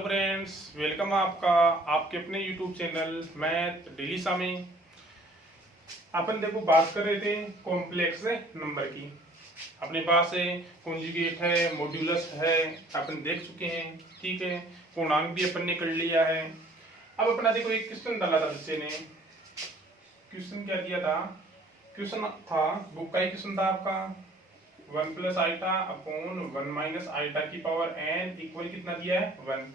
Hello friends, welcome आपका आपके अपने यूट्यूब चैनल मैथ डिलीसा में। अपन देखो बात कर रहे थे कॉम्प्लेक्स नंबर की। अपने पास है कॉन्जुगेट है, मॉड्यूलस है, अपन देख चुके हैं। ठीक है, पूर्णांक भी अपन ने कर लिया है। अब अपना देखो एक क्वेश्चन डाला था बच्चे ने। क्वेश्चन क्या दिया था? क्वेश्चन था, बुक का ही क्वेश्चन था आपका, 1 plus iota upon 1 minus iota की पावर n इक्वल कितना दिया है 1।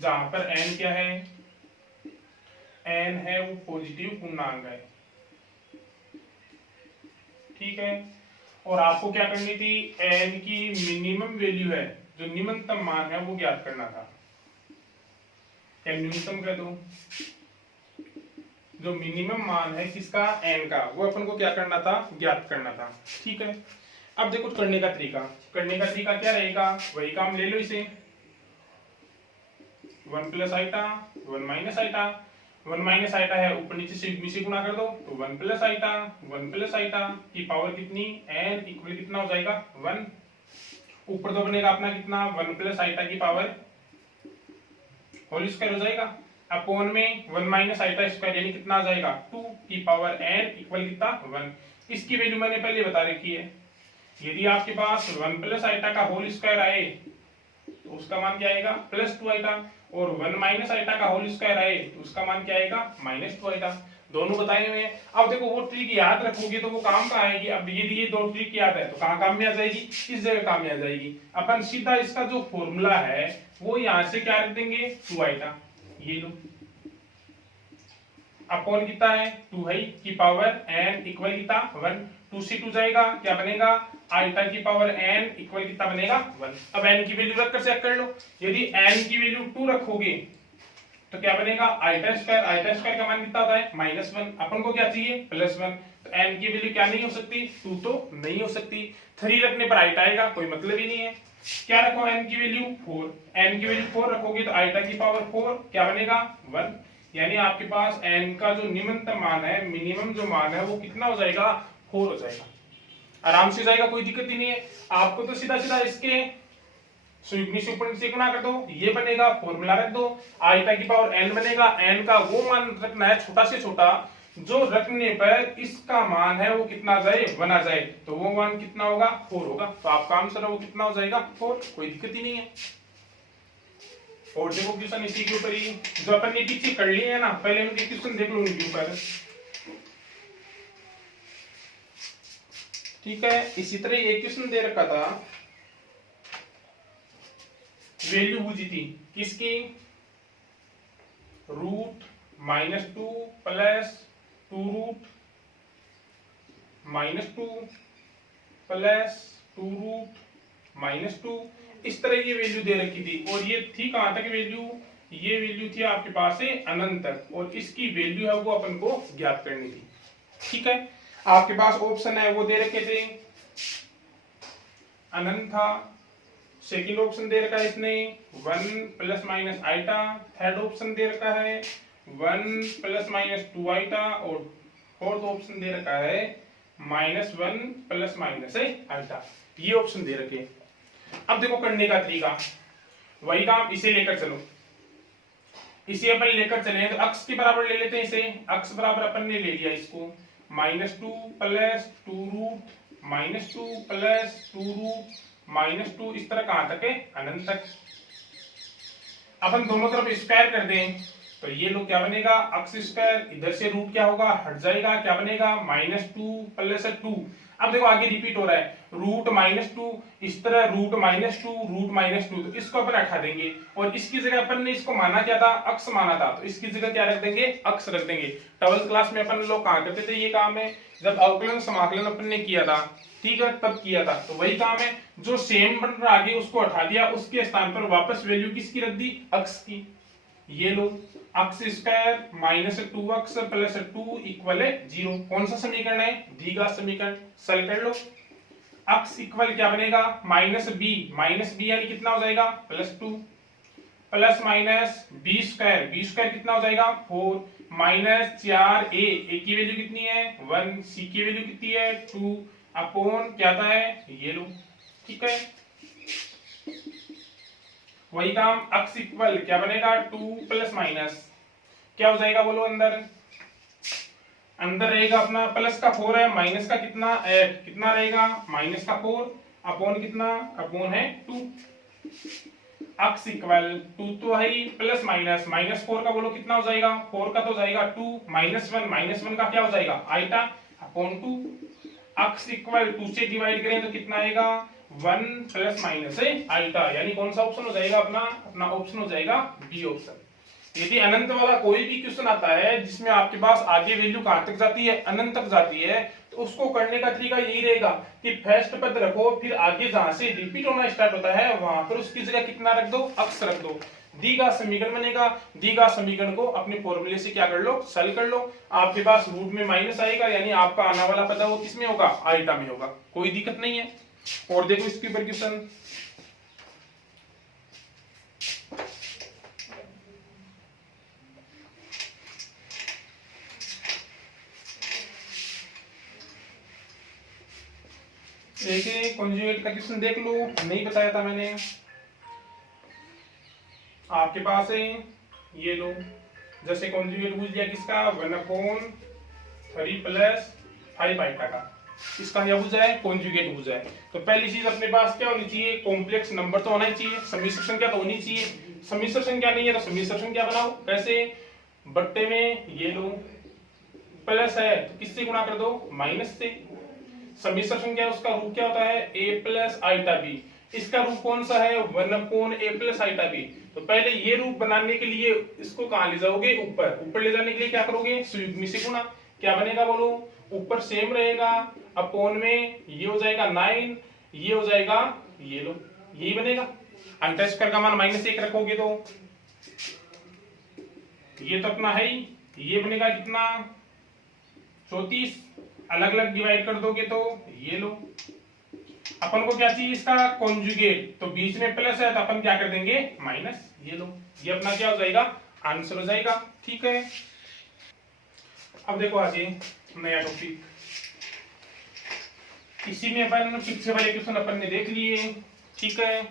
जहां पर n क्या है, n है वो पॉजिटिव पूर्णांक है। ठीक है, और आपको क्या करनी थी, n की मिनिमम वैल्यू है, जो न्यूनतम मान है वो ज्ञात करना था। क्या न्यूनतम कह दो, जो मिनिमम मान है किसका, n का, वो अपन को क्या करना था, ज्ञात करना था। ठीक है, अब देखो करने का तरीका क्या रहेगा, वही काम ले लो इसे। 1 plus iota 1 minus iota, 1 minus iota है ऊपर नीचे से गुणा कर दो तो 1 प्लस आइटा, 1 प्लस आइटा की पावर कितनी, n इक्वल कितना हो जाएगा 1। ऊपर तो बनेगा अपना कितना, 1 प्लस आइटा की पावर होल स्क्वायर हो जाएगा, अपॉन में 1 माइनस आइटा स्क्वायर यानी कितना आ जाएगा 2 की पावर n इक्वल कितना 1। इसकी वैल्यू मैंने पहले बता रखी है। यदि आपके पास 1 प्लस आइटा का होल स्क्वायर आए तो उसका मान क्या आएगा, प्लस 2 आइटा, और 1 माइनस आइटा का होल स्क्वायर आए तो उसका मान क्या आएगा, माइनस 2 आइटा। दोनों बताए हुए हैं। अब देखो वो ट्रिक याद रखोगे तो वो काम का आएगी। अब ये दो ट्रिक याद है तो कहाँ काम में आ जाएगी, इस जगह काम में आ जाएगी। अपन सीधा इसका जो फॉर्मूला है वो यहाँ से क्या रख देंगे, 2 आइटा, ये लो, अपॉन कितना है 2 है की पावर n इक्वल कितना 1। 2 से 2 जाएगा, क्या बनेगा, आइटा की पावर n इक्वल कितना बनेगा 1। अब n की वैल्यू रखकर चेक कर लो। यदि n की वैल्यू 2 रखोगे तो क्या बनेगा, आइटा स्क्वायर का मान कितना होता है -1। अपन को क्या चाहिए, +1। तो n की वैल्यू क्या नहीं हो सकती, 2 तो नहीं हो सकती। 3 रखने पर आइटा आएगा, कोई मतलब ही नहीं है। क्या रखो, n की वैल्यू 4, n की वैल्यू 4 रखोगे तो आइटा की पावर 4 क्या बनेगा 1। यानी आपके पास n का जो न्यूनतम मान है, मिनिमम जो मान है वो कितना हो जाएगा, 4 हो जाएगा। आराम से जाएगा, कोई दिक्कत ही नहीं है। आपको तो सीधा सीधा इसके से ऊपर नीचे गुणा कर दो, ये बनेगा, फॉर्मूला रख दो, आइटा की पावर n बनेगा। n का वो मान रखना है छोटा से छोटा जो रखने पर इसका मान है वो कितना आ जाए, 1 आ जाए। तो वो मान कितना होगा, 4 होगा। तो आपका आंसर है वो कितना हो जाएगा, 4। कोई दिक्कत ही नहीं है। और देखो क्वेश्चन इसी के ऊपर ही जो अपन ने पीछे कर लिए है ना, पहले उनके क्वेश्चन देख लो उनके ऊपर। ठीक है, इसी तरह एक क्वेश्चन दे रखा था, वैल्यू पूछी थी किसकी, √-2 प्लस 2√-2 प्लस 2√-2। इस तरह ये वैल्यू दे रखी थी, और ये थी कहां तक वैल्यू, ये वैल्यू थी आपके पास है अनंत तक, और इसकी वैल्यू है वो अपन को ज्ञात करनी थी। ठीक है, आपके पास ऑप्शन है वो दे रखे थे, अनंत था। सेकंड ऑप्शन दे रखा है इसने 1 plus minus iota. Third option दे रखा है 1 प्लस माइनस 2 आइटा, और फोर्थ ऑप्शन दे रखा है -1 प्लस माइनस आइटा। ये ऑप्शन दे रखे। अब देखो करने का तरीका, वही काम, इसे लेकर चलो। इसे अपन लेकर चले तो अक्ष के बराबर ले लेते हैं इसे। अक्ष बराबर अपन ने ले लिया इसको, -2 प्लस 2√-2 प्लस 2√-2। इस तरह कहां तक है, अनंत तक। अपन दोनों तरफ स्क्वायर कर दें तो ये लोग क्या बनेगा, अक्ष स्क्वायर, इधर से रूट क्या होगा, हट जाएगा, क्या बनेगा -2 प्लस 2। अब देखो आगे रिपीट हो रहा है, √-2, इस तरह √-2 तो इसको अपन हटा देंगे, और इसकी जगह अपन ने इसको माना क्या था, अक्ष माना था, तो इसकी जगह क्या रख देंगे, अक्ष रख देंगे। 12th क्लास में अपन लोग कहां करते थे ये काम है, जब अवकलन समाकलन अपन ने किया था, ठीक है, तब किया था। तो वही काम है, जो सेम बन रहा आगे उसको हटा दिया, उसके स्थान पर वापस वैल्यू किसकी रख दी, अक्ष की। ये लो, अक्ष स्क्वायर -2x प्लस 2 इक्वल 0। कौन सा समीकरण है, द्विघात समीकरण। सॉल्व कर लो। अक्ष इक्वल क्या बनेगा, -b यानी कितना हो जाएगा, +2 प्लस माइनस बी स्क्वायर कितना हो जाएगा 4, -4a, a की वैल्यू कितनी है 1, c की वैल्यू कितनी है 2, अपॉन क्या था है ये लो। ठीक है, वही काम, अक्स इक्वल क्या बनेगा 2 प्लस माइनस क्या हो जाएगा बोलो, अंदर अंदर रहेगा अपना प्लस का 4 है, माइनस का कितना 8, कितना रहेगा माइनस का 4 अपॉन कितना, अपॉन है 2, अक्स इक्वल 2 तो है ही, प्लस माइनस माइनस 4 का बोलो कितना हो जाएगा, 4 का तो जाएगा 2, माइनस 1 का क्या हो जाएगा आइटा अपॉन 2, अक्स इक्वल 2 से डिवाइड करें तो कितना आएगा 1 प्लस माइनस है आइटा, यानी कौन सा ऑप्शन हो जाएगा अपना ऑप्शन हो जाएगा बी ऑप्शन। यदि अनंत वाला कोई भी क्वेश्चन आता है जिसमें आपके पास आगे वैल्यू कहां तक जाती है, अनंत तक जाती है, तो उसको करने का तरीका यही रहेगा कि फर्स्ट पद रखो, फिर आगे जहां से रिपीट होना स्टार्ट होता है वहां पर उसकी जगह कितना रख दो, अक्स रख दो, दी का समीकरण बनेगा, दी का समीकरण को अपने फॉर्मूले से क्या कर लो, सॉल्व कर लो, आपके पास रूट में माइनस आएगा, यानी आपका आने वाला पद वो किसमें होगा, आइटा में होगा, कोई दिक्कत नहीं है। और देखो इसके ऊपर क्वेश्चन, देखिए कॉन्जुगेट का क्वेश्चन देख लो, नहीं बताया था मैंने, आपके पास है ये लो, जैसे कॉन्जुगेट पूछ दिया किसका 1/3 प्लस 5 आइटा का, इसका क्या पूछा है, कॉन्जुगेट पूछा है। तो पहली चीज अपने पास क्या होनी चाहिए, कॉम्प्लेक्स नंबर तो होना ही चाहिए, समीकरण क्या तो होनी चाहिए, समीकरण क्या नहीं है तो समीकरण क्या बनाओ, कैसे, बट्टे में ये लो, प्लस है तो किससे गुणा कर दो, माइनस से, समीकरण क्या है उसका रूप क्या होता है a प्लस आइटा बी, इसका रूप कौन सा है 1/a प्लस आइटा बी। तो पहले ये रूप बनाने के लिए इसको कहां ले जाओगे, ऊपर ले जाने के लिए क्या करोगे, संयुग्मी से गुणा, क्या बनेगा बोलो, ऊपर सेम रहेगा, अपॉन में ये हो जाएगा 9, ये हो जाएगा ये लो, यही बनेगा, अंतर स्क्वायर का मान -1 रखोगे तो ये तो अपना है ही, ये बनेगा कितना 34, अलग अलग डिवाइड कर दोगे तो ये लो, अपन को क्या चाहिए इसका कॉन्जुगेट, तो बीच में प्लस है तो अपन क्या कर देंगे माइनस, ये लो, ये अपना क्या हो जाएगा आंसर हो जाएगा, ठीक है। अब देखो आगे नया टॉपिक, इसी में अपन पिछले वाले क्वेश्चन अपन ने देख लिए, ठीक है।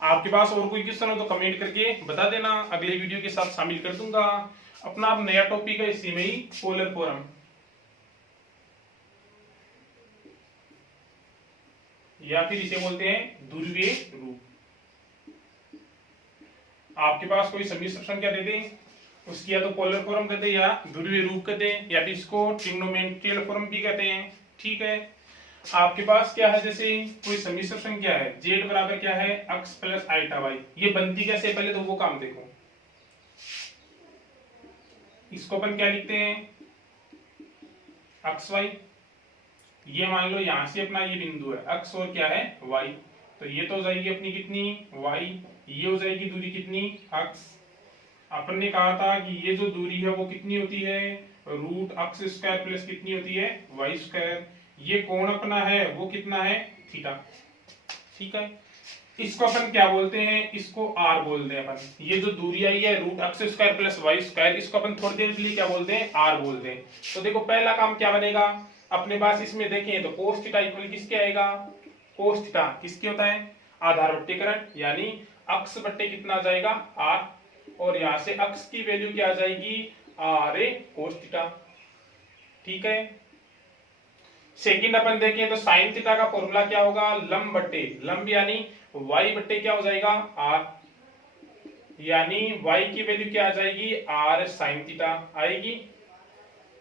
आपके पास और कोई क्वेश्चन हो तो कमेंट करके बता देना, अगले वीडियो के साथ शामिल कर दूंगा। अपना अब नया टॉपिक है इसी में ही पोलर फॉर्म, या फिर इसे बोलते हैं ध्रुवीय रूप। आपके पास कोई समीकरण क्या दे दे, उसकी या तो पोलर फॉर्म कहते हैं या ध्रुवीय रूप कहते हैं, या फिर इसको ट्रिग्नोमेट्रियल फॉर्म भी कहते हैं, ठीक है। आपके पास क्या है, जैसे कोई समीकरण क्या है, z बराबर क्या है x प्लस आइटा y, ये बनती कैसे पहले तो वो काम देखो, इसको अपन क्या लिखते हैं x y, ये मान लो यहां से अपना ये बिंदु है x और क्या है y, तो ये तो हो जाएगी अपनी कितनी y, ये हो जाएगी दूरी कितनी x, अपन ने कहा था कि ये जो दूरी है वो कितनी होती है √x² प्लस कितनी होती है y², ये कोण अपना है वो कितना है थीटा, ठीक है। इसको अपन क्या बोलते हैं, इसको r बोलते हैं अपन, ये जो दूरी आई है √x² प्लस y², इसको अपन थोड़ी देर के लिए क्या बोलते हैं r बोलते हैं। तो देखो पहला काम क्या बनेगा अपने पास, इसमें देखें तो cos थीटा इक्वल किसके आएगा, cos थीटा किसके होता है आधार बट्टे करंट, यानी अक्स बट्टे कितना आ जाएगा r, और यहां से अक्स की वैल्यू क्या आ जाएगी r cos थीटा, ठीक है। सेकंड अपन देखें तो साइन थीटा का फॉर्मूला क्या होगा, लंब बट्टे लंब, यानी y बट्टे क्या हो जाएगा r, यानी y की वैल्यू क्या आ जाएगी r साइन थीटा आएगी।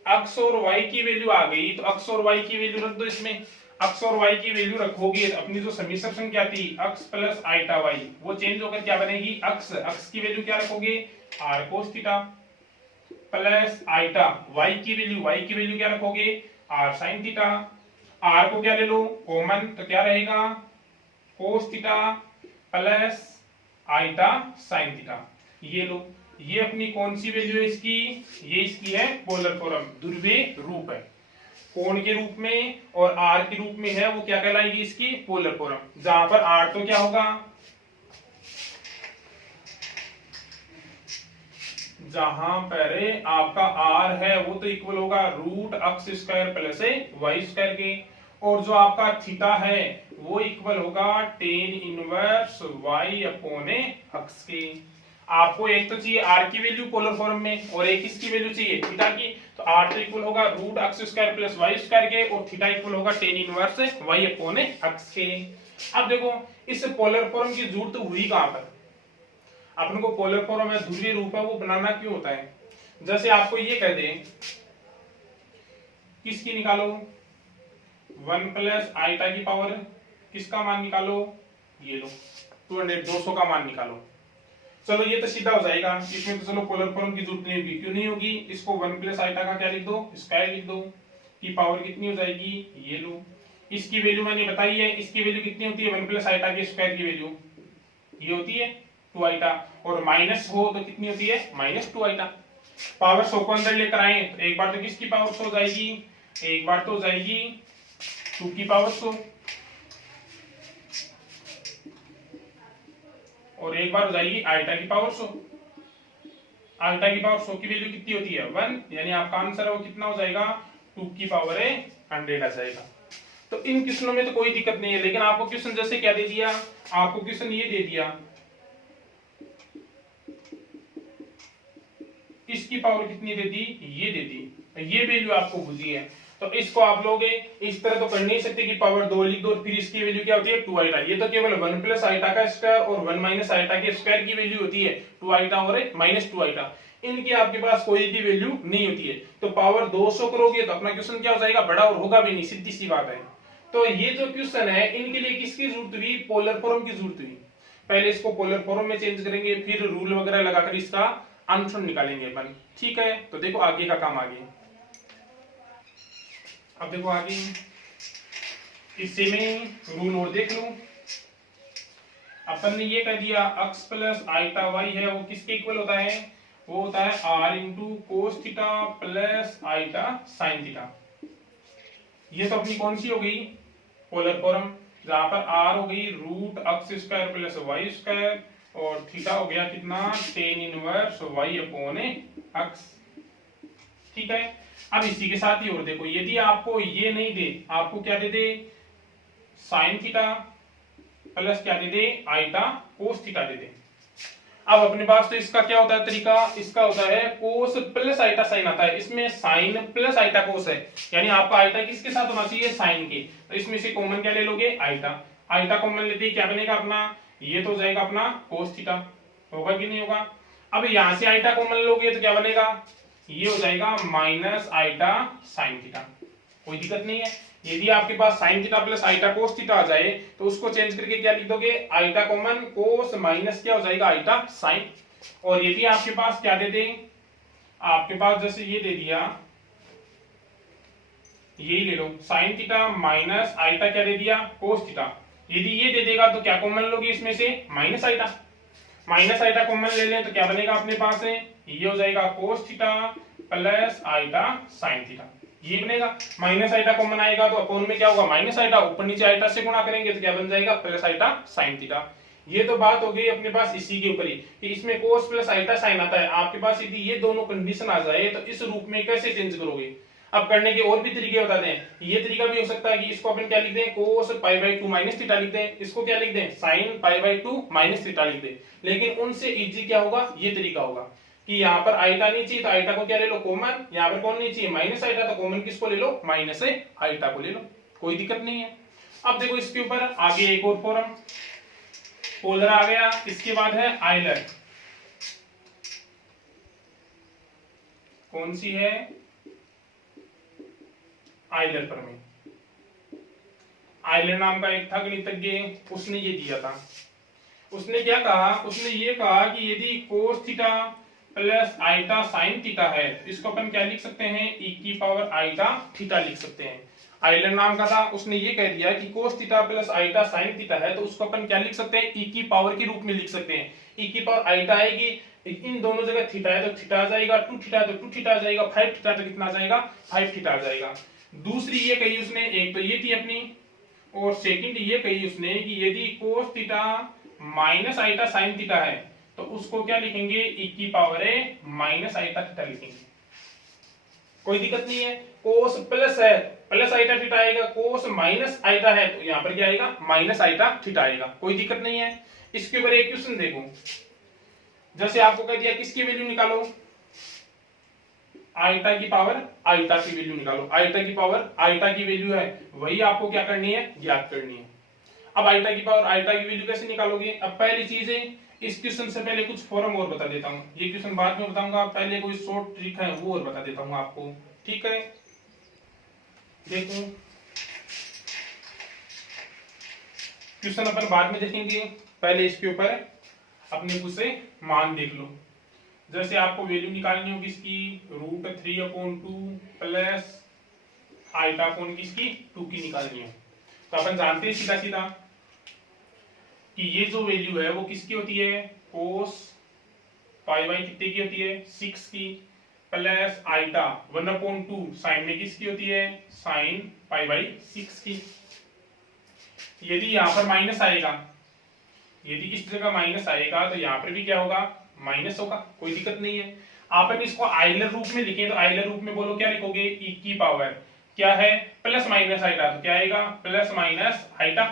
अक्स और y की वैल्यू आ गई तो अक्स और y की वैल्यू रख दो, इसमें अक्स और y की वैल्यू रखोगे अपनी जो समीकरण क्या थी x प्लस आइटा y, वो चेंज होकर क्या बनेगी अक्स की वैल्यू क्या रखोगे r cos theta, plus iota y की वैल्यू क्या रखोगे r sin थीटा, r को क्या ले लो कॉमन तो क्या रहेगा cos theta plus iota sin theta, ये लो, ये अपनी कौन सी वैल्यू है इसकी, ये इसकी है पोलर फॉर्म, ध्रुवीय रूप है, कोण के रूप में और r के रूप में है, वो क्या कहलाएगी इसकी पोलर फॉर्म, जहां पर r तो क्या होगा, जहां पर आपका r है वो तो इक्वल होगा √x² प्लस y² के, और जो आपका थीटा है वो इक्वल होगा tan inverse y upon x के। आपको एक तो चाहिए r की वैल्यू पोलर फॉर्म में और एक इसकी वैल्यू चाहिए थीटा की, तो r तो इक्वल होगा root x square plus y square के और थीटा इक्वल होगा tan inverse y upon x के। अब देखो इस पोलर फॉर्म की जरूरत हुई कहां पर, अपन को पोलर फॉर्म है ध्रुवीय रूप है वो बनाना क्यों होता है। जैसे आपको ये कह दे किसकी निकालो 1 प्लस आईटा की पावर किसका मान निकालो, ये लो 200 का मान निकालो। चलो ये तो सीधा हो जाएगा, इसमें तो चलो पोलर फॉर्म की जरूरत नहीं होगी, क्यों नहीं होगी, इसको 1 प्लस आईटा का क्या लिख दो, स्क्वायर लिख दो, की पावर कितनी हो जाएगी, ये लो। इसकी वैल्यू मैंने बताई है, इसकी वैल्यू कितनी होती है 1 प्लस आईटा के स्क्वायर की वैल्यू ये होती है 2 आईटा, और माइनस हो तो कितनी होती है -2 आईटा। पावर 100 को अंदर लेकर आए तो एक बार तो किसकी पावर 100 हो जाएगी, एक बार तो हो जाएगी 2 की पावर 100 और एक बार हो जाएगी आईटा की पावर 100। आईटा की पावर 100 की वैल्यू कितनी होती है 1, यानी आपका आंसर है वो कितना हो जाएगा 2 की पावर 100 आ जाएगा। तो इन क्वेश्चनों में तो कोई दिक्कत नहीं है, लेकिन आपको क्वेश्चन जैसे क्या दे दिया, आपको क्वेश्चन ये दे दिया इसकी पावर कितनी दे दी, ये दे दी, ये वैल्यू आपको बुझी है, तो इसको आप लोगे इस तरह तो कर नहीं सकते कि पावर 2 लिख दो और फिर इसकी वैल्यू क्या होती है 2 आईटा। ये तो केवल 1 प्लस आईटा का स्क्वायर और 1 माइनस आईटा के स्क्वायर की वैल्यू होती है 2 आईटा और -2 आईटा, इनकी आपके पास कोई भी वैल्यू नहीं होती है। तो पावर 200 करोगे तो अपना क्वेश्चन क्या हो जाएगा, बड़ा और होगा भी नहीं, सीधी सी बात है। तो ये जो क्वेश्चन है इनके लिए किसकी जरूरत हुई, पोलर फॉर्म की जरूरत हुई। पहले इसको पोलर फॉर्म में चेंज करेंगे, फिर रूल वगैरह लगाकर इसका आंसर निकालेंगे अपन, ठीक है। तो देखो आगे का काम आगे, अब देखो आगे इससे में रूल और देख लो। अपन ने ये कह दिया x प्लस आईटा y है वो किसके इक्वल होता है, वो होता है r into cos theta plus iota sine theta. ये तो अपनी कौन सी हो गई पोलर फॉर्म, जहां पर r हो गई root x square plus y square और थीटा हो गया कितना tan inverse y upon x, ठीक है। अब इसी के साथ ही और देखो, यदि आपको ये नहीं दे, आपको क्या दे दे साइन थीटा प्लस क्या दे दे आईटा कोस थीटा दे दे। अब अपने पास तो इसका क्या होता है तरीका, इसका होता है कोस प्लस आईटा साइन आता है, इसमें साइन प्लस आईटा कोस है, यानी आपका आईटा किसके साथ होना चाहिए साइन के, तो इसमें से कॉमन क्या ले लोगे आईटा, आईटा कॉमन लेते ही क्या बनेगा अपना, ये तो हो जाएगा अपना कोस थीटा, होगा कि नहीं होगा। अब यहां से आईटा कॉमन लोगे तो क्या बनेगा, ये हो जाएगा माइनस आईटा साइन थीटा, कोई दिक्कत नहीं है। यदि आपके पास sine theta plus आईटा cos theta आ जाए तो उसको चेंज करके क्या लिख दोगे आईटा कॉमन कोस माइनस क्या हो जाएगा आईटा साइन। और यदि आपके पास क्या दे दे, आपके पास जैसे ये दे दिया, यही ले लो साइन थीटा माइनस आईटा क्या दे दिया कोस थीटा, यदि ये दे देगा तो क्या कॉमन लोगे इसमें से माइनस आईटा, माइनस आईटा कॉमन ले लें तो क्या बनेगा अपने पास है, ये हो जाएगा कोस theta plus iota sine theta, ये बनेगा। माइनस आईटा कॉमन आएगा तो अपोन में क्या होगा माइनस आईटा, ऊपर नीचे आईटा से गुणा करेंगे तो क्या बन जाएगा प्लस आईटा साइन थीटा। ये तो बात हो गई अपने पास इसी के ऊपर ही कि इसमें कोस प्लस आईटा साइन आता है। आपके पास यदि ये दोनों कंडीशन आ जाए तो इस रूप में कैसे चेंज करोगे। अब करने के और भी तरीके बताते हैं। ये तरीका भी हो सकता है कि इसको अपन क्या लिख दें कोस पाई बाई 2 माइनस थीटा लिख दें, इसको क्या लिख दें sign pi by 2 minus theta लिख दें। लेकिन उनसे इजी क्या होगा, ये तरीका होगा कि यहाँ पर आईटा नहीं चाहिए तो आईटा को क्या ले लो कॉमन, यहाँ पर कौन नहीं चाहिए माइनस आईटा तो कॉमन किसको ले लो माइनस आईटा को ले लो, कोई दिक्कत नहीं है। अब देखो इसके ऊपर आगे एक और फॉर्म पोलर आ गया, इसके बाद है आइलर, कौन सी है आइलर प्रमेय। आइलर नाम का एक था गणितज्ञ, उसने ये दिया था, उसने क्या कहा, उसने ये कहा कि यदि कोस theta plus iota sine theta है तो इसको अपन क्या लिख सकते हैं e की पावर आईटा थीटा लिख सकते हैं। आइलर नाम का था, उसने ये कह दिया कि cos theta plus iota sine theta है तो उसको अपन क्या लिख सकते हैं e की पावर के रूप में लिख सकते हैं। e की पावर आईटा आएगी, इन दोनों जगह थीटा है तो थीटा आ जाएगा, 2 थीटा है तो 2 थीटा आ जाएगा, 5 थीटा तो कितना आ जाएगा 5 थीटा आ जाएगा। दूसरी ये कही उसने, एक तो ये थी अपनी, और सेकंड ये कही उसने कि यदि कोस थीटा माइनस आईटा साइन थीटा है तो उसको क्या लिखेंगे e की पावर माइनस आईटा थीटा लिखेंगे, कोई दिक्कत नहीं है। कोस प्लस है प्लस आइटा थीटा आएगा, कोस माइनस आइटा है तो यहाँ पर क्या आएगा, माइनस आइटा थीटा आएगा, कोई दिक्कत नहीं है। इसके ऊपर एक क्वेश्चन देखो, जैसे आपको कह दिया किसकी वैल्यू निकालो, आइटा की पावर आइटा की वैल्यू निकालो, आइटा की पावर आइटा की वैल्यू है वही आपको क्या करनी है, ज्ञात करनी है। अब आइटा की पावर आइटा की वैल्यू कैसे निकालोगे, अब पहली चीज है इस क्वेश्चन से पहले कुछ फॉर्म और बता देता हूं, ये क्वेश्चन बाद में बताऊंगा, पहले कोई शॉर्ट ट्रिक है वो और बता देता हूं आपको, ठीक है। देखो क्वेश्चन अपन बाद में देखेंगे, पहले इसके ऊपर अपने कुछ से मान देख लो। जैसे आपको वैल्यू निकालनी होगी इसकी √3/2 प्लस आइटा अपॉन किसकी 2 की निकालनी है, तो अपन जानते हैं सीधा सीधा कि ये जो वैल्यू है वो किसकी होती है, कोस पाई बाई कितने की होती है 6 की, प्लस आइटा 1/2 साइन में किसकी होती है, साइन पाई बाई 6 की। यदि यहाँ पर माइनस आएगा, यदि इस जगह माइनस आएगा तो यहाँ पर भी क्या होगा, माइनस होगा, कोई दिक्कत नहीं है। अपन इसको आइलर रूप में लिखें तो आइलर रूप में बोलो क्या लिखोगे, ई की पावर क्या है प्लस माइनस आइटा, तो क्या आएगा प्लस माइनस आइटा।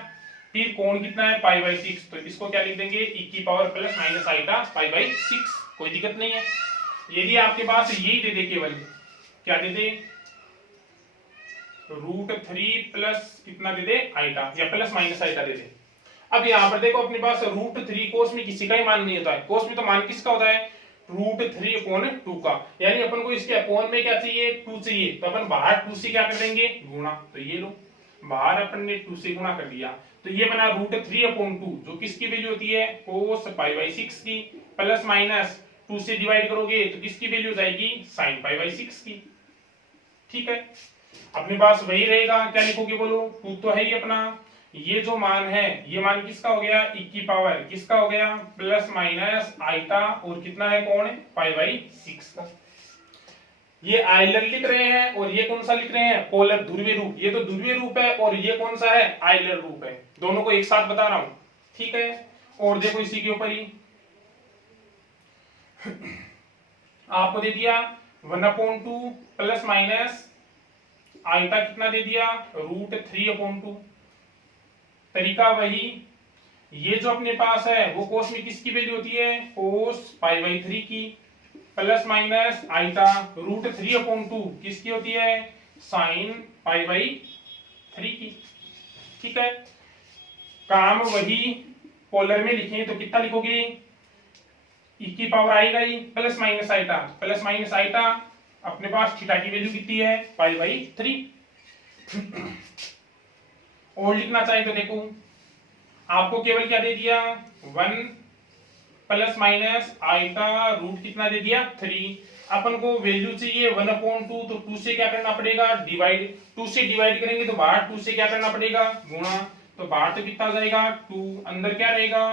फिर कोण कितना है π/6, तो इसको क्या लिख देंगे ई की पावर प्लस माइनस आइटा π/6, कोई दिक्कत नहीं है। यदि आपके पास यही दे दे, केवल क्या दे दे √3 प्लस कितना दे दे आइटा या प्लस माइनस आइटा दे दे। अब यहाँ पर देखो अपने पास √3 कोस में किसी का ही मान नहीं होता है, कोस में तो मान किसका होता है √3/2 का, यानी अपन को इसके अपॉन में क्या चाहिए 2 चाहिए, तो अपन बाहर 2 से क्या कर देंगे गुणा, तो ये लो बाहर अपन ने 2 से गुणा कर दिया, तो ये बना √3/2 जो किसकी वैल्यू होती है कोस π/6 की, प्लस माइनस 2 से डिवाइड करोगे तो किसकी वैल्यू जाएगी साइन π/6 की, ठीक है। अपने पास वही रहेगा, क्या लिखोगे बोलो, 2 तो है ही अपना, ये जो मान है ये मान किसका हो गया ई की पावर किसका हो गया प्लस माइनस आइटा और कितना है कोण π/6 का। ये आइलर लिख रहे हैं और ये कौन सा लिख रहे हैं पोलर ध्रुवीय रूप, ये तो ध्रुवीय रूप है और ये कौन सा है आइलर रूप है, दोनों को एक साथ बता रहा हूं, ठीक है। और देखो इसी के ऊपर ही आपको दे दिया 1/2 प्लस माइनस आइटा कितना दे दिया √3/2, तरीका वही, ये जो अपने पास है वो कोस में किसकी वैल्यू होती है कोस π/3 की, प्लस माइनस आइटा √3/2 किसकी होती है साइन π/3 की, ठीक है। काम वही पोलर में लिखें तो कितना लिखोगे ई की पावर आएगा ही प्लस माइनस आइटा अपने पास थीटा की वैल्यू कितनी है π/3। और लिखना चाहिए तो देखो आपको केवल क्या दे दिया 1 प्लस माइनस आइटा रूट कितना दे दिया 3, अपन को वैल्यू चाहिए 1/2, तो 2 से क्या करना पड़ेगा डिवाइड, 2 से डिवाइड करेंगे तो बाहर 2 से क्या करना पड़ेगा गुणा, तो बाहर तो कितना जाएगा 2, अंदर क्या रहेगा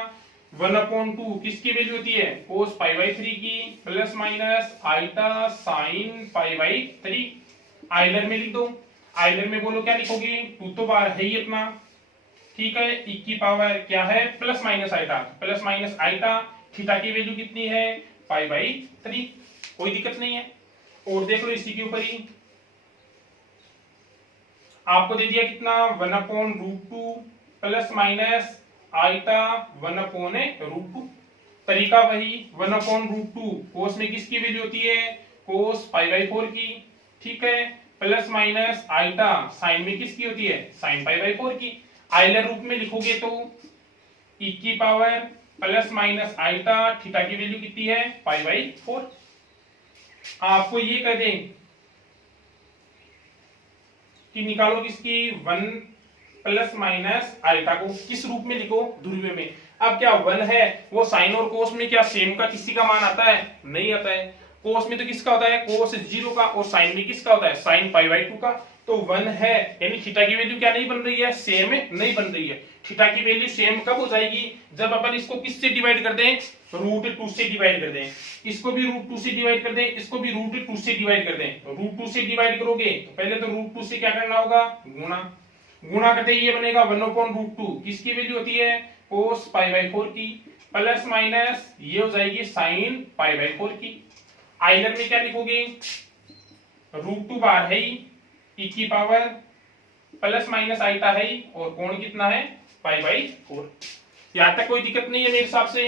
1/2 किसकी वैल्यू होती है कोस π/3 की, plus minus iota sine π/3, Euler में लिख दो, आइलर में बोलो क्या लिखोगे 2 तो बाहर है ही अपना, ठीक है। ई की पावर क्या है प्लस माइनस आइटा थीटा की वैल्यू कितनी है π/3, कोई दिक्कत नहीं है। और देख लो इसी के ऊपर ही आपको दे दिया कितना 1/√2 प्लस माइनस आइटा 1/√2, तरीका वही 1/√2 कोस में किसकी वैल्यू होती है कोस π/4 की, ठीक है, प्लस माइनस आइटा साइन में किसकी होती है साइन π/4 की। आइलर रूप में लिखोगे तो ई की power plus minus iota theta की वैल्यू कितनी है π/4। आपको ये कह दें कि निकालो किसकी 1 प्लस माइनस आइटा को किस रूप में लिखो ध्रुवीय में। अब क्या 1 है वो साइन और कोस में क्या सेम का किसी का मान आता है, नहीं आता है, कोस में तो किसका होता है कोस 0 का और साइन में किसका होता है साइन π/2 का, तो 1 है यानी थीटा की वैल्यू क्या नहीं बन रही है सेम नहीं बन रही है। थीटा की वैल्यू सेम कब हो जाएगी जब अपन इसको किससे डिवाइड कर दें √2 से डिवाइड कर दें, इसको भी √2 से डिवाइड कर दें, इसको भी √2 से डिवाइड कर दें, √2 से डिवाइड करोगे तो पहले तो √2 से क्या करना होगा गुणा करते ये बनेगा 1/√2 किसकी वैल्यू होती है कोस π/4 की, प्लस माइनस ये हो जाएगी साइन π/4 की। आइलर में क्या लिखोगे √2 बार है ही ई की पावर प्लस माइनस आइटा है ही, और कोण कितना है π/4। यहां तक कोई दिक्कत नहीं है मेरे हिसाब से।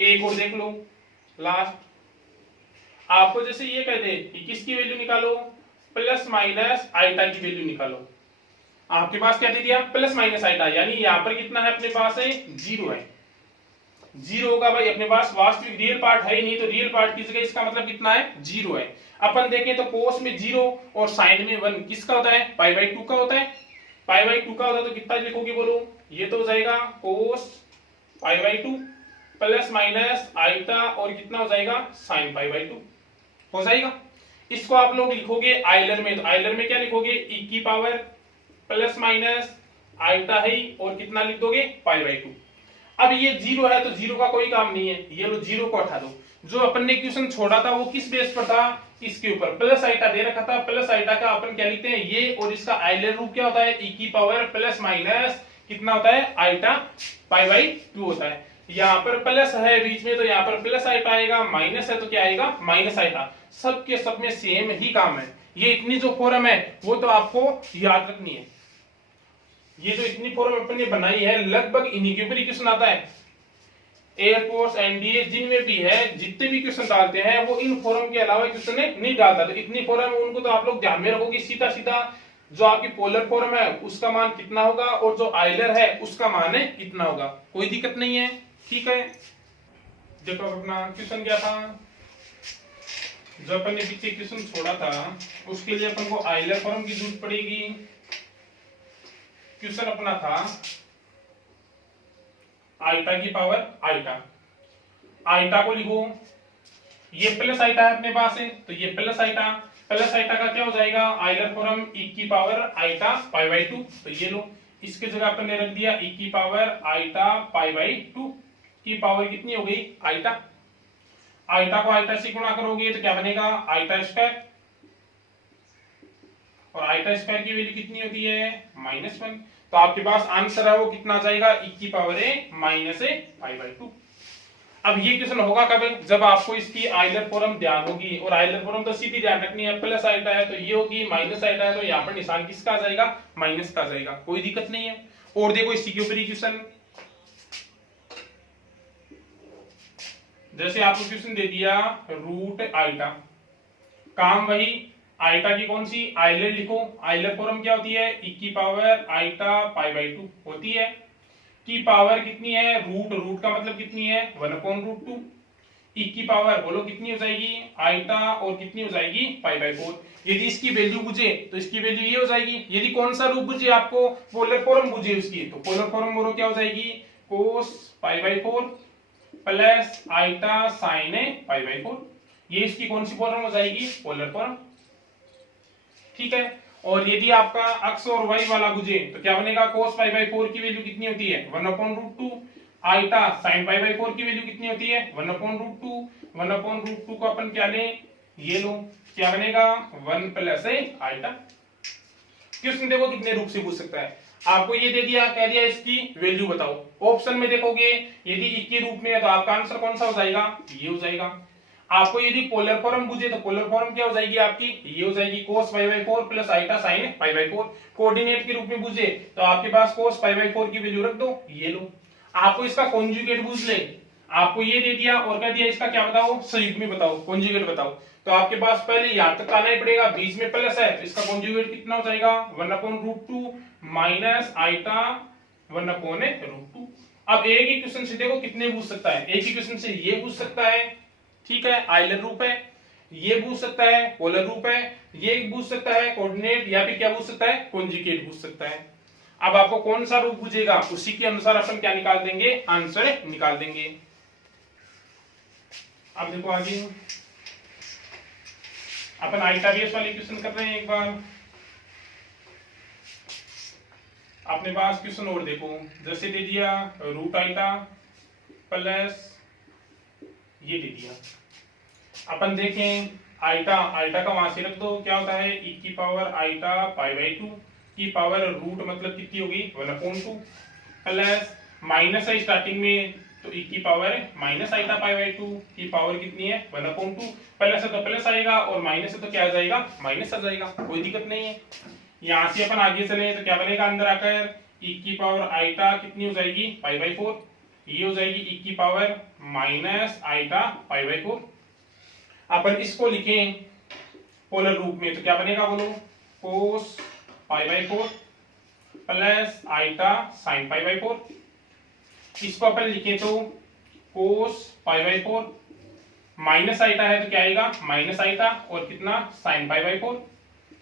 एक और देख लो लास्ट। आपको जैसे ये कहते कि किसकी वैल्यू निकालो, प्लस माइनस आइटा की वैल्यू निकालो। आपके पास क्या दे दिया, प्लस माइनस आइटा, यानी यहाँ पर कितना है अपने पास है, 0 है। 0 होगा भाई, अपने पास वास्तविक रियल पार्ट है ही नहीं, तो रियल पार्ट की जगह इसका मतलब कितना है, 0 है। अपन देखें तो कोस में 0 और साइन में 1 किसका होता है, π/2 का होता है। π/2 का होता है तो कितना लिखोगे बोलो, ये तो हो जाएगा कोस π/2 प्लस माइनस आइटा और कितना हो जाएगा साइन π/2 हो जाएगा। इसको आप लोग लिखोगे आइलर में, तो आइलर में क्या लिखोगे, e की पावर प्लस माइनस आइटा है और कितना लिख दोगे π/2। अब ये 0 है तो 0 का कोई काम नहीं है, ये लो 0 को हटा दो। जो अपन ने क्वेश्चन छोड़ा था वो किस बेस पर था, इसके ऊपर प्लस आइटा दे रखा था। प्लस आइटा का अपन क्या लिखते हैं, ये और इसका आइलर रूप क्या होता है, e की पावर प्लस माइनस कितना होता है आइटा π/2 होता है। यहाँ पर प्लस है बीच में तो यहाँ पर प्लस आइटा आएगा, माइनस है तो क्या आएगा माइनस आइटा। सबके सब में सेम ही काम है। ये इतनी जो फॉर्म है वो तो आपको याद रखनी है। ये जो इतनी फॉर्म अपन ने बनाई है लगभग इन्हीं के ऊपर क्वेश्चन आता है। एयरफोर्स एनडीए जिनमें भी है, जितने भी क्वेश्चन डालते हैं वो इन फॉर्म के अलावा क्वेश्चन नहीं डालता। तो इतनी फॉर्म है उनको तो आप लोग ध्यान में रखोगे। सीधा सीधा जो आपकी पोलर फॉर्म है उसका मान कितना होगा और जो आइलर है उसका मान है कितना होगा, कोई दिक्कत नहीं है। ठीक है, देखो अपना क्वेश्चन क्या था, जो अपन ने पीछे क्वेश्चन छोड़ा था उसके लिए अपन को आइलर फॉर्म की जरूरत पड़ेगी। क्वेश्चन अपना था आइटा की पावर आइटा। आइटा को लिखो, ये प्लस आइटा है अपने पास है तो ये प्लस आइटा। प्लस आइटा का क्या हो जाएगा आइलर फॉर्म e की पावर आइटा π/2। तो ये लो, इसके जगह अपन ने रख दिया e की पावर आइटा π/2 की पावर कितनी हो गई आइटा। आइटा को आइटा से गुणा करोगे तो क्या बनेगा आइटा स्क्वायर, और आइटा स्क्वायर की वैल्यू कितनी होती है -1। तो आपके पास आंसर है वो कितना आ जाएगा e की पावर π/2। अब ये क्वेश्चन होगा कब, जब आपको इसकी आइलर फॉर्म ध्यान होगी। और आइलर फॉर्म तो सीधी ध्यान रखनी है, प्लस आइटा है तो ये होगी, माइनस आइटा है तो यहाँ पर निशान किसका आ जाएगा माइनस का आ जाएगा, कोई दिक्कत नहीं है। और देखो इसी के ऊपर क्वेश्चन, जैसे आपको क्वेश्चन दे दिया रूट आइटा, काम वही, आइटा की कौन सी आइलर लिखो। आइलर फॉर्म क्या होती है e की पावर आइटा π/2 होती है। की पावर कितनी है रूट, रूट का मतलब कितनी है 1/√2। e की पावर बोलो कितनी हो जाएगी आइटा और कितनी हो जाएगी π/4। यदि इसकी वैल्यू बुझे तो इसकी वैल्यू ये हो जाएगी। यदि कौन सा रूप बुझे आपको, पोलर फॉर्म बुझे उसकी, तो पोलर फॉर्म बोलो क्या हो जाएगी cos π/4 प्लस आइटा साइन π/4। ये इसकी कौन सी फॉर्म हो जाएगी पोलर फॉर्म। ठीक है, और यदि आपका अक्स और वाई वाला बुझे तो क्या बनेगा cos π/4 की वैल्यू कितनी होती है 1/√2। आइटा sin π/4 की वैल्यू कितनी होती है 1/√2। 1/√2 को अपन क्या लें, ये लो, क्या बनेगा 1 प्लस आइटा। क्वेश्चन देखो कितने रूप से पूछ सकता है। आपको ये दे दिया, कह दिया इसकी वैल्यू बताओ। ऑप्शन में देखोगे यदि e के रूप में है तो आपका आंसर कौन सा हो जाएगा, ये हो जाएगा। आपको यदि पोलर फॉर्म बुझे तो पोलर फॉर्म क्या हो जाएगी आपकी, ये हो जाएगी cos π/4 plus iota sine π/4। Coordinate के रूप में बुझे तो आपके पास cos π/4 की वैल्यू रख दो, ये लो। आपको इसका कॉन्जुगेट बुझ ले, आपको ये दे दिया और कह दिया इसका क्या बताओ संयुग्मी बताओ, कॉन्जुगेट बताओ। तो आपके पास पहले यहां तक आना ही पड़ेगा, बीच में प्लस है तो इसका कॉन्जुगेट कितना हो जाएगा 1/√2 माइनस आइटा 1/√2। अब एक ही क्वेश्चन से देखो कितने पूछ सकता है। एक ही क्वेश्चन से ये पूछ सकता है, ठीक है, आइलर रूप है, ये पूछ सकता है पोलर रूप है, ये पूछ सकता है कोऑर्डिनेट, या फिर क्या पूछ सकता है कॉन्जुगेट पूछ सकता है। अब आपको कौन सा रूप पूछेगा उसी के अनुसार अपन क्या निकाल देंगे, आंसर निकाल देंगे। अब देखो आगे अपन आइटा बेस वाले क्वेश्चन कर रहे हैं। एक बार अपने पास क्वेश्चन और देखो, जैसे दे दिया रूट आइटा प्लस ये दे दिया। अपन देखें आइटा, आइटा का वहां से रख दो, क्या होता है e की पावर आइटा π/2 की पावर रूट मतलब कितनी होगी 1/2 प्लस माइनस है स्टार्टिंग में तो e की पावर माइनस आइटा π/2 की पावर कितनी है 1/2। प्लस है तो प्लस आएगा और माइनस है तो क्या आ जाएगा माइनस आ जाएगा, कोई दिक्कत नहीं है। यहां से अपन आगे चले तो क्या बनेगा, अंदर आकर e की पावर आइटा कितनी हो जाएगी, पाई बाई 4। ये हो जाएगी e की power minus iota pi by 4। अपन इसको लिखें पोलर रूप में तो क्या बनेगा बोलो, cos pi by 4 plus iota sine pi by 4। इसको अपन लिखें तो cos pi by 4 minus iota है तो क्या आएगा, माइनस आइटा और कितना, साइन पाई बाई 4।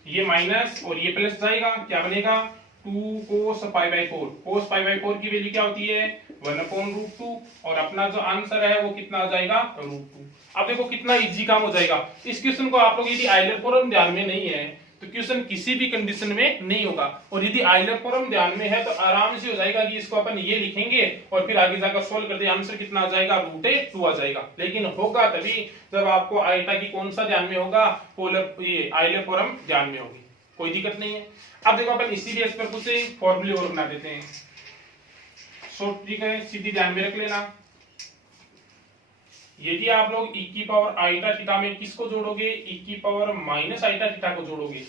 ये माइनस और ये प्लस जाएगा, क्या बनेगा, 2 कोस pi by 4। Cos pi by 4 की वैल्यू क्या होती है, 1/√2 और अपना जो आंसर है वो कितना आ जाएगा, √2। अब देखो कितना इजी काम हो जाएगा। इस क्वेश्चन को आप लोग यदि आइलर थ्योरम ध्यान में नहीं है तो क्वेश्चन किसी भी कंडीशन में नहीं होगा, और यदि आइलर थ्योरम ध्यान में है तो आराम से हो जाएगा कि इसको अपन ये लिखेंगे और फिर आगे जाकर सोल्व करते आंसर कितना आ जाएगा, √2 आ जाएगा। लेकिन होगा तभी जब आपको आइटा की कौन सा ध्यान में होगा, पोलर ये आइलर थ्योरम ध्यान में होगी, कोई दिक्कत नहीं है। अब देखो अपन इसी बेस पर कुछ फॉर्मूले और बना देते हैं। शॉर्ट ट्रिक है, सीधी ध्यान में रख लेना। यदि आप लोग e की पावर आइटा थीटा में किसको जोड़ोगे, e की पावर माइनस आइटा थीटा को जोड़ोगे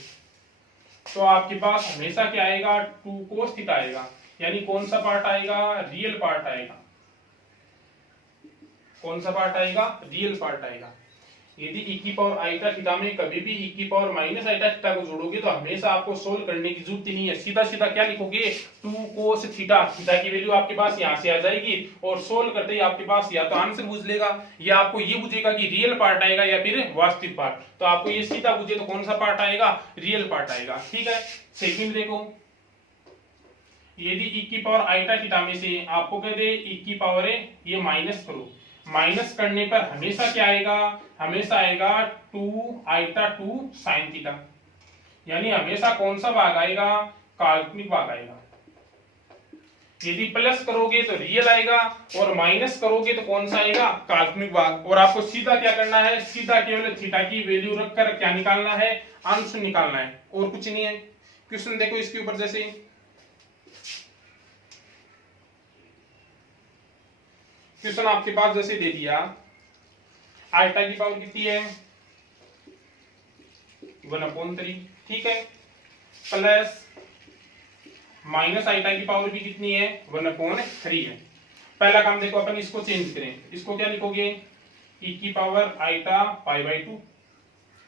तो आपके पास हमेशा क्या आएगा, 2 कोस थीटा आएगा। यानी कौन सा पार्ट आएगा, रियल पार्ट आएगा। कौन सा पार्ट आएगा, रियल पार्ट आएगा। यदि e की पावर आइटा थीटा में कभी भी e की पावर माइनस आइटा थीटा को जोड़ोगे तो हमेशा आपको सोल्व करने की जरूरत ही नहीं है, सीधा सीधा क्या लिखोगे, 2 कोस थीटा। थीटा की वैल्यू आपके पास यहां से आ जाएगी और सोल्व करते ही आपके पास या तो आंसर पूछ लेगा या आपको ये पूछेगा कि रियल पार्ट आएगा या फिर वास्तविक पार्ट। तो आपको ये सीधा पूछे तो कौन सा पार्ट आएगा, रियल पार्ट आएगा। ठीक है, सेकंड देखो, यदि e की पावर आइटा थीटा में से आपको कह दे e की पावर है ये माइनस करो, माइनस करने पर हमेशा क्या आएगा, हमेशा आएगा 2 आइटा 2 साइन थीटा। यानी हमेशा कौन सा भाग आएगा, काल्पनिक भाग आएगा। यदि प्लस करोगे तो रियल आएगा और माइनस करोगे तो कौन सा आएगा, काल्पनिक भाग। और आपको सीधा क्या करना है, सीधा केवल थीटा की वैल्यू रखकर क्या निकालना है, आंसर निकालना है, और कुछ नहीं है। क्वेश्चन देखो इसके ऊपर, जैसे क्वेश्चन आपके पास जैसे दे दिया, आइटा की पावर कितनी है, 1/3, ठीक है, प्लस माइनस आइटा की पावर भी कितनी है, 1/3 है। पहला काम देखो अपन इसको चेंज करें, इसको क्या लिखोगे, e की पावर आइटा पाई बाई 2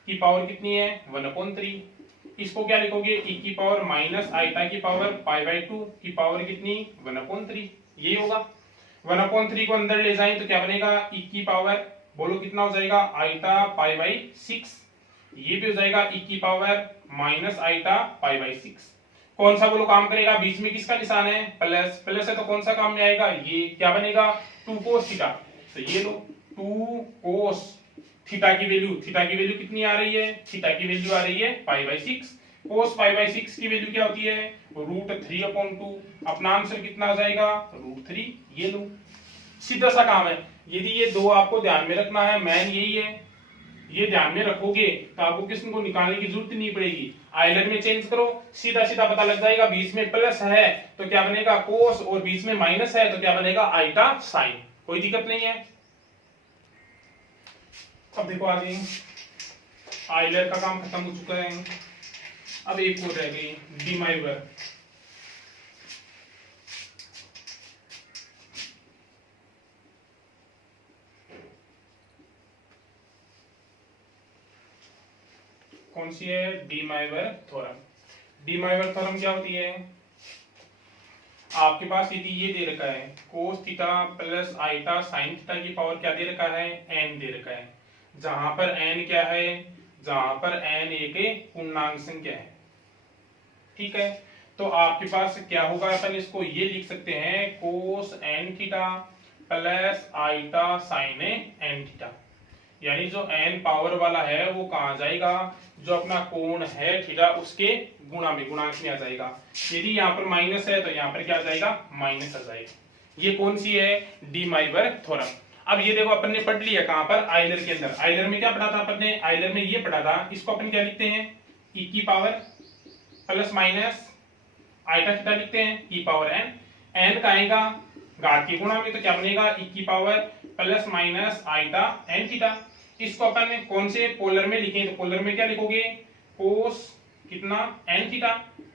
की पावर कितनी है, 1/3। इसको क्या लिखोगे, e की पावर माइनस आइटा की पावर पाई बाई 2 की पावर कितनी, 1/3। ये होगा 1/3 को अंदर ले जाएं तो क्या बनेगा, e की पावर बोलो कितना हो जाएगा, आइटा पाई बाई 6। ये भी हो जाएगा e की power minus iota pi by 6। कौन सा बोलो काम करेगा, बीच में किसका निशान है, प्लस। प्लस है तो कौन सा काम में आएगा, ये क्या बनेगा, 2 कोस थीटा। तो ये लो 2 कोस थीटा की वैल्यू कितनी आ रही है, थीटा की वैल्यू आ रही है पाई बाई 6। कोस पाई बाई 6 की वैल्यू क्या होती है, √3/2। अपना आंसर कितना आ जाएगा, √3। ये लो, सीधा सा काम है। यदि ये दो आपको ध्यान में रखना है, मैन यही है, ये ध्यान में रखोगे तो आपको किसी को निकालने की जरूरत नहीं पड़ेगी। आइलर में चेंज करो, सीधा सीधा पता लग जाएगा। बीच में प्लस है तो क्या बनेगा, कोस, और बीच में माइनस है तो क्या बनेगा, आइटा साइन। कोई दिक्कत नहीं है। अब देखो आगे, आइलर का काम खत्म हो चुका है, अब एक और रह गई, डी माइवर। कौन सी है, डी माइवर थ्योरम। डी माइवर थ्योरम क्या होती है, आपके पास यदि ये दे रखा है cos theta plus iota sine theta की पावर क्या दे रखा है, n दे रखा है। जहां पर n क्या है, जहां पर n एक पूर्णांक संख्या है, ठीक है। तो आपके पास क्या होगा, अपन इसको ये लिख सकते हैं, cos n theta plus iota sine n theta. यानी जो n पावर वाला है वो कहां जाएगा, जो अपना कोण है थीटा उसके गुणा में, गुणांक में आ जाएगा। यदि यहाँ पर माइनस है तो यहाँ पर क्या आ जाएगा, माइनस आ जाएगा। ये कौन सी है, डी माइवर थ्योरम। अब ये देखो अपन ने पढ़ लिया कहां पर, आइलर के अंदर। आइलर में क्या पढ़ा था अपन ने, आइलर में ये पढ़ा था, इसको अपन क्या लिखते हैं, e की power plus minus iota theta लिखते हैं, e पावर n का आएगा घात के गुणा में तो क्या बनेगा, e की power plus minus iota n theta. इसको अपन कौन से पोलर में लिखें, तो पोलर में क्या लिखोगे, कोस कितना n theta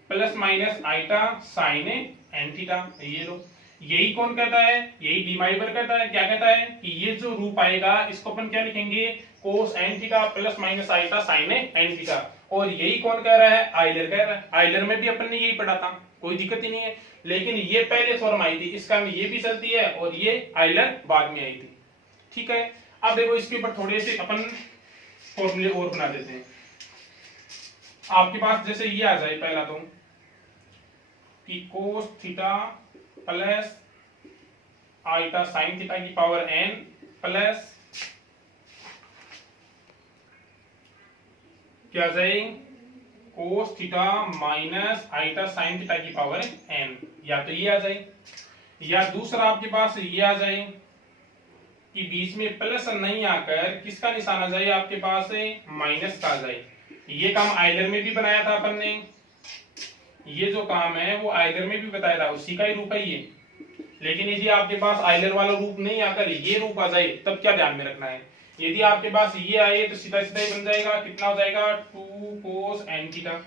plus minus iota sine N theta. ये लो, यही कौन कहता है, यही डी माइवर कहता है, क्या कहता है कि ये जो रूप आएगा इसको अपन क्या लिखेंगे, cos N theta plus minus iota sine N theta. और यही कौन कह रहा है, आइलर कह रहा है। आइलर में भी अपन ने यही पढ़ा था, कोई दिक्कत ही नहीं है। लेकिन ये पहले फॉर्म आई थी, इसका में ये भी चलती है और ये आइलर बाद में आई थी। ठीक है, अब देखो इसके ऊपर थोड़े से अपन फॉर्मूले और बना देते हैं। आपके पास जैसे ये आ जाए पहला तो कि cos theta plus iota sine theta की पावर एन प्लस क्या जाए cos theta minus iota sine theta की पावर एन। या तो ये आ जाए, या दूसरा आपके पास ये आ जाए कि बीच में प्लस नहीं आकर किसका निशान आ जाए, आपके पास माइनस का आ जाए। ये काम आइलर में भी बनाया था अपन ने, ये जो काम है वो आइलर में भी बताया था, उसी का ही रूप है ये। लेकिन यदि आपके पास आइलर वाला रूप नहीं आकर ये रूप आ जाए तब क्या ध्यान में रखना है, यदि आपके पास ये आए तो सीधा सीधा ही बन जाएगा, कितना हो जाएगा 2 कोस एन थीटा।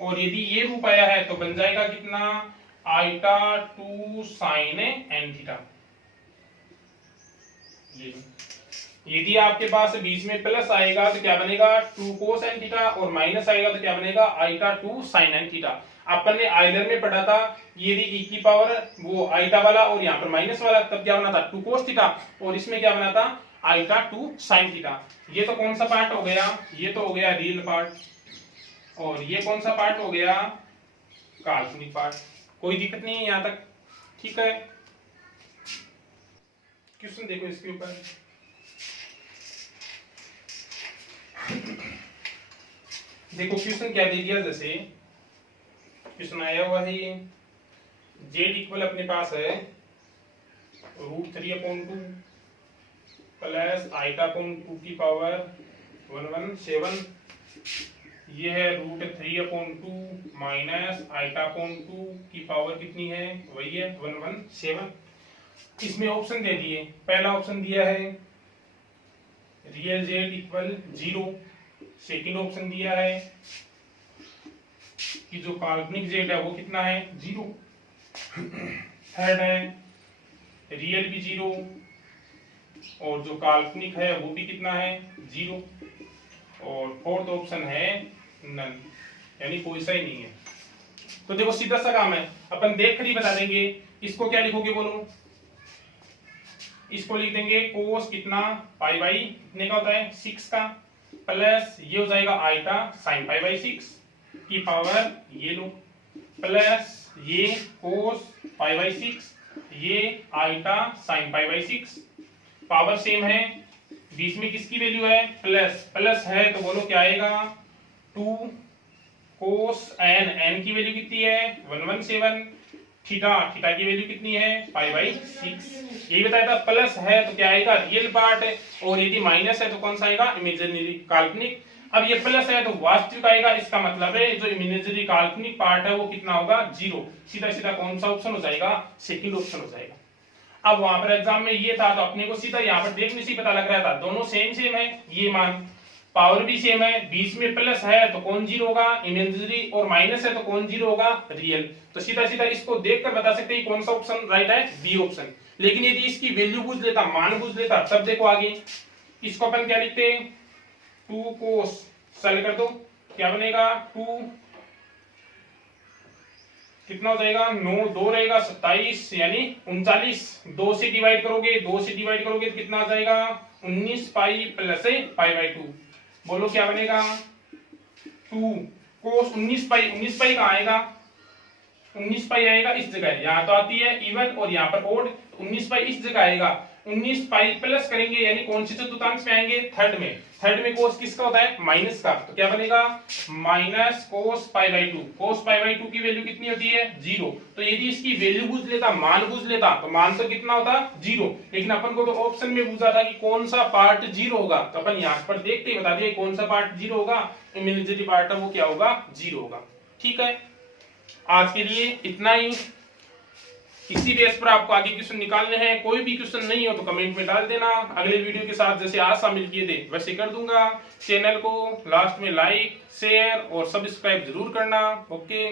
और यदि ये रूप आया है तो बन जाएगा कितना आइटा 2 साइन एन थीटा। यदि आपके पास बीच में प्लस आएगा तो क्या बनेगा 2 कोस एन थीटा, और माइनस आएगा तो क्या बनेगा आइटा 2 साइन एन थीटा। अपन ने आइलर में पढ़ा था यदि e की पावर वो आइटा वाला और यहाँ पर माइनस वाला, तब क्या बना था 2 कोस थीटा, और इसमें क्या बना था आइटा 2 साइन थीटा। ये तो कौन सा पार्ट हो गया, ये तो हो गया रियल पार्ट, और ये कौन सा पार्ट हो गया काल्पनिक पार्ट। कोई दिक्कत नहीं है यहां तक, ठीक है। क्वेश्चन देखो इसके ऊपर, देखो क्वेश्चन क्या दे दिया, जैसे क्वेश्चन आया हुआ है ये जेड इक्वल अपने पास है √3/2 प्लस आइटा अपॉन 2 की पावर 117, ये है √3/2 माइनस आइटा अपॉन 2 की पावर कितनी है, वही है 117। इसमें ऑप्शन दे दिए, पहला ऑप्शन दिया है real Z equal 0, second option दिया है कि जो काल्पनिक जेड है वो कितना है 0, थर्ड है रियल भी 0 और जो काल्पनिक है वो भी कितना है 0, और फोर्थ ऑप्शन है नन, यानी कोई सा ही नहीं है। तो देखो सीधा सा काम है, अपन देख कर ही बता देंगे। इसको क्या लिखोगे बोलो, इसको लिख देंगे कोस कितना पाई बाई कितने का होता है 6 का, प्लस ये हो जाएगा आइटा साइन पाई बाई 6 की पावर ये लो, प्लस ये कोस पाई बाई 6, ये iota sine pi by 6, power same है, बीच में किसकी वैल्यू है प्लस, प्लस है तो बोलो क्या आएगा 2 कोस एन, एन की वैल्यू कितनी है 117, थीटा, थीटा की वैल्यू कितनी है पाई बाई 6। यही बताया था, प्लस है तो क्या आएगा रियल पार्ट, और यदि माइनस है तो कौन सा आएगा इमेजिनरी काल्पनिक। अब ये प्लस है तो वास्तविक आएगा, इसका मतलब है जो इमेजिनरी काल्पनिक पार्ट है वो कितना होगा 0। सीधा सीधा कौन सा ऑप्शन हो जाएगा, सेकंड ऑप्शन हो जाएगा। अब वहां पर एग्जाम में ये था तो अपने को सीधा यहाँ पर देखने से पता लग रहा था दोनों सेम सेम है, ये मान पावर भी सेम है, बीच में प्लस है तो कौन 0 होगा इमेजिनरी, और माइनस है तो कौन 0 होगा रियल। तो सीधा सीधा इसको देखकर बता सकते हैं कौन सा ऑप्शन राइट है, बी ऑप्शन। लेकिन यदि इसकी वैल्यू पूछ लेता, मान पूछ लेता, तब देखो आगे इसको अपन क्या लिखते 2 कोस, सॉल्व कर दो क्या बनेगा 2 कितना हो जाएगा 9 2 रहेगा 27 यानी 39, 2 से डिवाइड करोगे, 2 से डिवाइड करोगे तो कितना आ जाएगा 19 पाई प्लस पाई बाई 2, बोलो क्या बनेगा 2 कोस 19 पाई कहाँ आएगा, 19 पाई आएगा इस जगह, यहाँ तो आती है इवन और यहाँ पर ओड, 19 पाई इस जगह आएगा, 19 पाई प्लस करेंगे यानी कौन सी चतुर्थांश में आएंगे थर्ड में, थर्ड में कोस किसका होता है माइनस का, तो क्या बनेगा minus cos pi by 2, cos pi by 2 की वैल्यू कितनी होती है 0। तो यदि इसकी वैल्यू पूछ लेता, मान पूछ लेता तो मान तो कितना होता 0, लेकिन अपन को तो ऑप्शन में पूछा था कि कौन सा पार्ट 0 होगा, तो अपन यहाँ पर देखते ही बता दिए कौन सा पार्ट 0 होगा, इमेजिनरी पार्ट है वो क्या होगा 0 होगा। ठीक है, आज के लिए इतना ही। इसी बेस पर आपको आगे क्वेश्चन निकालने हैं। कोई भी क्वेश्चन नहीं हो तो कमेंट में डाल देना, अगले वीडियो के साथ जैसे आज शामिल किए थे वैसे कर दूंगा। चैनल को लास्ट में लाइक शेयर और सब्सक्राइब जरूर करना। ओके।